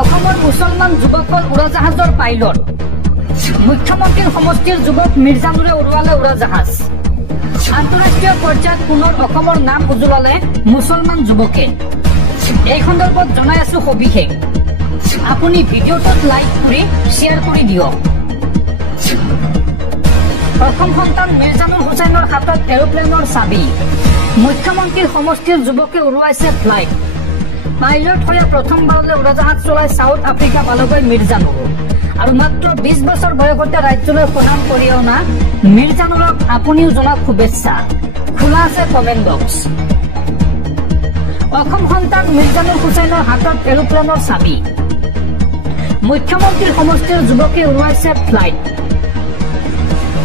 অসমৰ মুছলমান যুৱকৰ উৰাজাহাজৰ পাইলট মুখ্যমন্ত্ৰীৰ সমষ্টিৰ যুৱক মিৰ্জানুৰে উৰুৱালে উৰাজাহাজ আন্তঃৰাষ্ট্ৰীয় পৰ্যায়ত পুনৰ অসমৰ নাম উজ্বলালে মুছলমান যুৱকে এই সন্দৰ্ভত জনাই আছো সবিশেষ আপুনি ভিডিঅ'টোত লাইক কৰি শ্বেয়াৰ কৰি দিয়ক অসম সন্তান মিৰ্জানুৰ হুছেইনৰ হাতত এৰোপ্লেনৰ চাবি মুখ্যমন্ত্ৰীৰ সমষ্টিৰ যুৱকে উৰুৱাইছে ফ্লাইট পাইলট হৈ প্ৰথমবাৰলৈ উৰাজাহাজ চলাই সাউথ আফ্ৰিকা পালগৈ মিৰ্জানুৰ আৰু মাত্ৰ 20 বছৰ বয়সতে ৰাজ্যলৈ সুনাম কৰি অনা মিৰ্জানুৰক আপুনিও জনাওক শুভেচ্ছা খোলা আছে কমেণ্ট বক্স অসম সন্তান মিৰ্জানুৰ হুছেইনৰ হাতত এৰোপ্লেনৰ চাবি মুখ্যমন্ত্ৰীৰ সমষ্টিৰ যুৱকে উৰুৱাইছে ফ্লাইট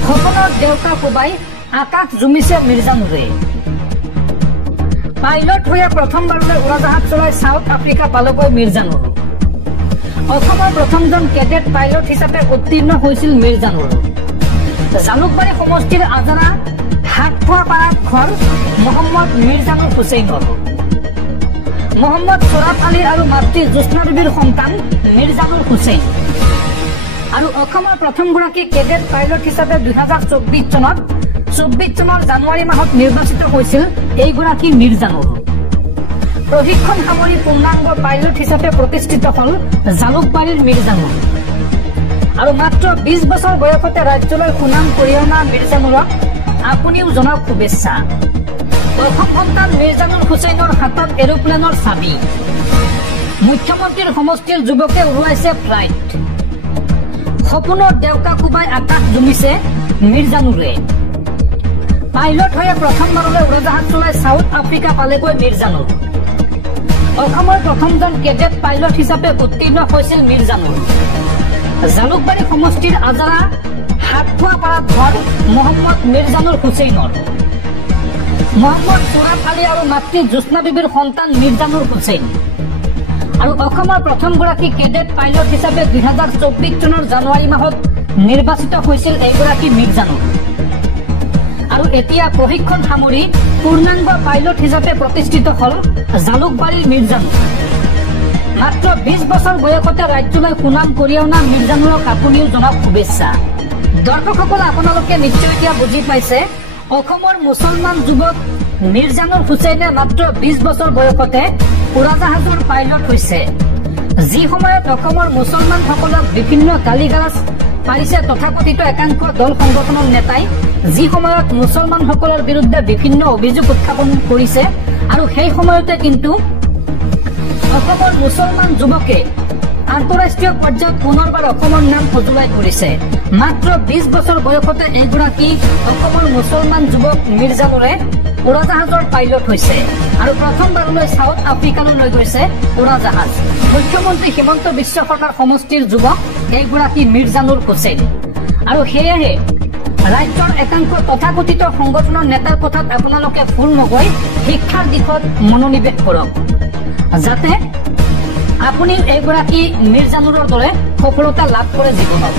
সপনৰ দেউতা কোবাই আকাশ জুমিছে মিৰ্জানুৰে পাইলট হৈ প্ৰথমবাৰলৈ উৰাজাহাজ চলাই সাউথ আফ্ৰিকা পালগৈ মিৰ্জানুৰ অসমৰ প্ৰথমজন কেডেট পাইলট হিচাপে উত্তীৰ্ণ হৈছিল মিৰ্জানুৰ জালুকবাৰী সমষ্টিৰ আজাৰা হাটখোৱা পাৰাত ঘৰ মহম্মদ মিৰ্জানুৰ হুছেইনৰ মহম্মদ চৰাফ আলী আৰু মাতৃ জোৎস্না দেৱীৰ সন্তান মিৰ্জানুৰ হুছেইন আৰু অসমৰ প্ৰথমগৰাকী কেডেট পাইলট হিচাপে 2024 চনৰ জানুৱাৰী মাহত নিৰ্বাচিত হৈছিল এইগৰাকী মিৰ্জানুৰ প্ৰশিক্ষণ সামৰি পূৰ্ণাংগ পাইলট হিচাপে প্ৰতিষ্ঠিত হল জালুকবাৰীৰ মিৰ্জানুৰ আৰু মাত্ৰ 20 বছৰ বয়সতে ৰাজ্যলৈ সুনাম কৰি অনা মিৰ্জানুৰক আপুনিও জনাওক শুভেচ্ছা অসম সন্তান মিৰ্জানুৰ হুছেইনৰ হাতত এৰোপ্লেনৰ চাবি মুখ্যমন্ত্ৰীৰ সমষ্টিৰ যুৱকে উৰুৱাইছে ফ্লাইট সপোনৰ দেউতা কোবাই আকাশ জুমিছে মিৰ্জানুৰে পাইলট হৈ প্ৰথমবাৰলৈ উৰাজাহাজ চলাই সাউথ আফ্ৰিকা পালেগৈ মিৰ্জানুৰ অসমৰ প্ৰথমজন কেডেট পাইলট হিচাপে উত্তীৰ্ণ হৈছিল মিৰ্জানুৰ জালুকবাৰী সমষ্টিৰ আজাৰা হাটখোৱা পাৰাত ঘৰ মহম্মদ মিৰ্জানুৰ হুছেইনৰ মহম্মদ চৰাফ আলী আৰু মাতৃ জোৎস্না দেৱীৰ সন্তান মিৰ্জানুৰ হুছেইন আৰু অসমৰ প্ৰথমগৰাকী কেডেট পাইলট হিচাপে 2024 চনৰ জানুৱাৰী মাহত নিৰ্বাচিত হৈছিল এইগৰাকী মিৰ্জানুৰ আৰু এতিয়া প্ৰশিক্ষণ সামৰি পূৰ্ণাংগ পাইলট হিচাপে প্ৰতিষ্ঠিত হল জালুকবাৰীৰ মিৰ্জানুৰ মাত্ৰ 20 বছৰ বয়সতে ৰাজ্যলৈ সুনাম কৰি অনা মিৰ্জানুৰক আপুনিও জনাওক শুভেচ্ছা দৰ্শকসকল আপোনালোকে নিশ্চয় এতিয়া বুজি পাইছে অসমৰ মুছলমান যুৱক মিৰ্জানুৰ হুছেইনে মাত্ৰ 20 বছৰ বয়সতে উৰাজাহাজৰ পাইলট হৈছে যি সময়ত অসমৰ মুছলমানসকলক বিভিন্ন গালিগালাজ পাৰিছে তথাকথিত একাংশ দল সংগঠনৰ নেতাই যি সময়ত মুছলমানসকলৰ বিৰুদ্ধে বিভিন্ন অভিযোগ উত্থাপন কৰিছে আৰু সেই সময়তে কিন্তু অসমৰ মুছলমান যুৱকে আন্তঃৰাষ্ট্ৰীয় পৰ্যায়ত পুনৰবাৰ অসমৰ নাম উজ্বলাই কৰিছে মাত্ৰ 20 বছৰ বয়সতে এইগৰাকী অসমৰ মুছলমান যুৱক মিৰ্জানুৰে উৰাজাহাজৰ পাইলট হৈছে আৰু প্ৰথমবাৰলৈ সাউথ আফ্ৰিকালৈ লৈ গৈছে উৰাজাহাজ মুখ্যমন্ত্ৰী হিমন্ত বিশ্ব শৰ্মাৰ সমষ্টিৰ যুৱক এইগৰাকী মিৰ্জানুৰ হুছেইন আৰু সেয়েহে ৰাজ্যৰ একাংশ তথাকথিত সংগঠনৰ নেতাৰ কথাত আপোনালোকে ভুল নগৈ শিক্ষাৰ দিশত মনোনিৱেশ কৰক যাতে আপুনি এইগৰাকী মিৰ্জানুৰৰ দৰে সফলতা লাভ কৰে জীৱনত